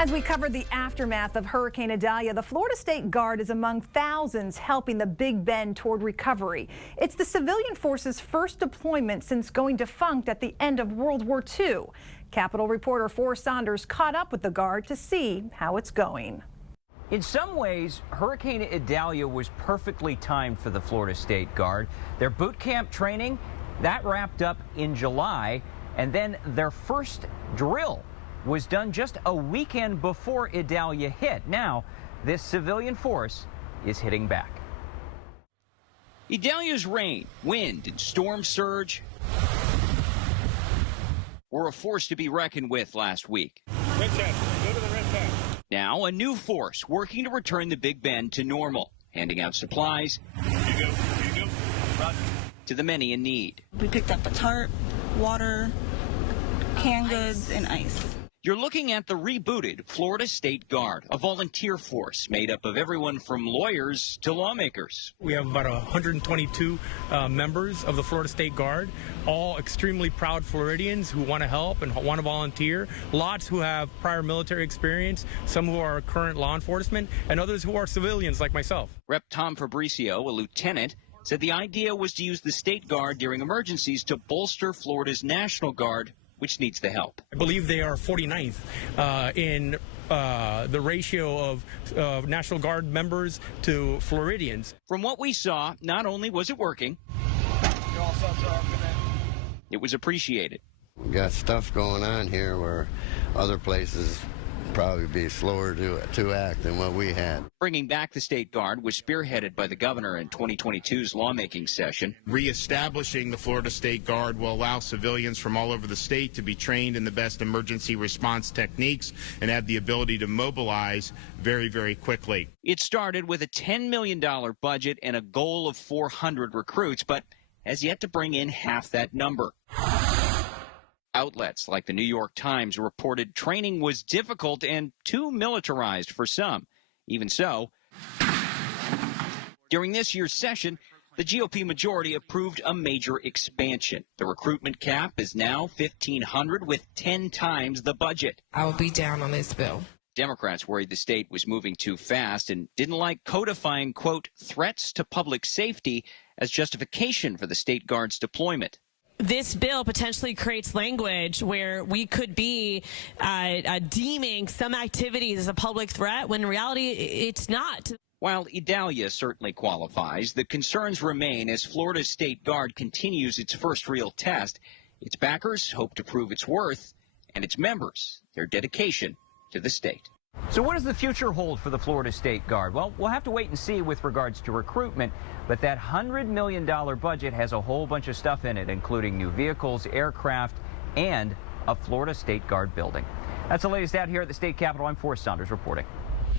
As we covered the aftermath of Hurricane Idalia, the Florida State Guard is among thousands helping the Big Bend toward recovery. It's the civilian force's first deployment since going defunct at the end of World War II. Capitol reporter Forrest Saunders caught up with the Guard to see how it's going. In some ways, Hurricane Idalia was perfectly timed for the Florida State Guard. Their boot camp training, that wrapped up in July, and then their first drill was done just a weekend before Idalia hit. Now, this civilian force is hitting back. Idalia's rain, wind, and storm surge were a force to be reckoned with last week. Red tent. Go to the red tent. Now, a new force working to return the Big Bend to normal, handing out supplies to the many in need. We picked up a tarp, water, canned goods, and ice. You're looking at the rebooted Florida State Guard, a volunteer force made up of everyone from lawyers to lawmakers. We have about 122 members of the Florida State Guard, all extremely proud Floridians who want to help and want to volunteer. Lots who have prior military experience, some who are current law enforcement, and others who are civilians like myself. Rep. Tom Fabricio, a lieutenant, said the idea was to use the State Guard during emergencies to bolster Florida's National Guard, which needs the help. I believe they are 49th in the ratio of National Guard members to Floridians. From what we saw, not only was it working, it was appreciated. We got stuff going on here where other places probably be slower to act than what we had. Bringing back the State Guard was spearheaded by the governor in 2022's lawmaking session. Reestablishing the Florida State Guard will allow civilians from all over the state to be trained in the best emergency response techniques and have the ability to mobilize very, very quickly. It started with a $10 million budget and a goal of 400 recruits, but has yet to bring in half that number. Outlets like the New York Times reported training was difficult and too militarized for some. Even so, during this year's session, the GOP majority approved a major expansion. The recruitment cap is now 1,500 with 10 times the budget. I will be down on this bill. Democrats worried the state was moving too fast and didn't like codifying, quote, threats to public safety as justification for the State Guard's deployment. This bill potentially creates language where we could be deeming some activities as a public threat when in reality it's not. While Idalia certainly qualifies, the concerns remain as Florida's State Guard continues its first real test. Its backers hope to prove its worth, and its members their dedication to the state. So what does the future hold for the Florida State Guard? Well, we'll have to wait and see with regards to recruitment, but that $100 million budget has a whole bunch of stuff in it, including new vehicles, aircraft, and a Florida State Guard building. That's the latest out here at the state capitol. I'm Forrest Saunders reporting.